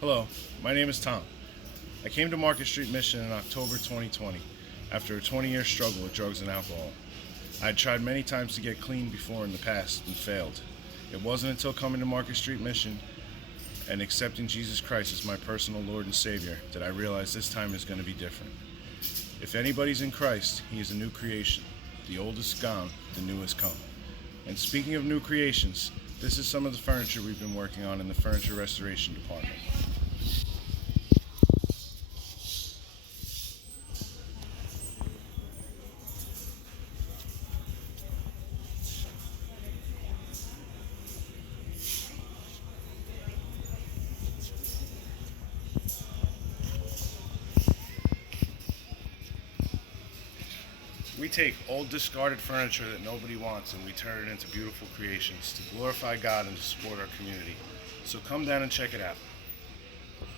Hello, my name is Tom. I came to Market Street Mission in October 2020 after a 20-year struggle with drugs and alcohol. I had tried many times to get clean before in the past and failed. It wasn't until coming to Market Street Mission and accepting Jesus Christ as my personal Lord and Savior that I realized this time is going to be different. If anybody's in Christ, he is a new creation. The old is gone, the new has come. And speaking of new creations, this is some of the furniture we've been working on in the furniture restoration department. We take old discarded furniture that nobody wants and we turn it into beautiful creations to glorify God and to support our community. So come down and check it out.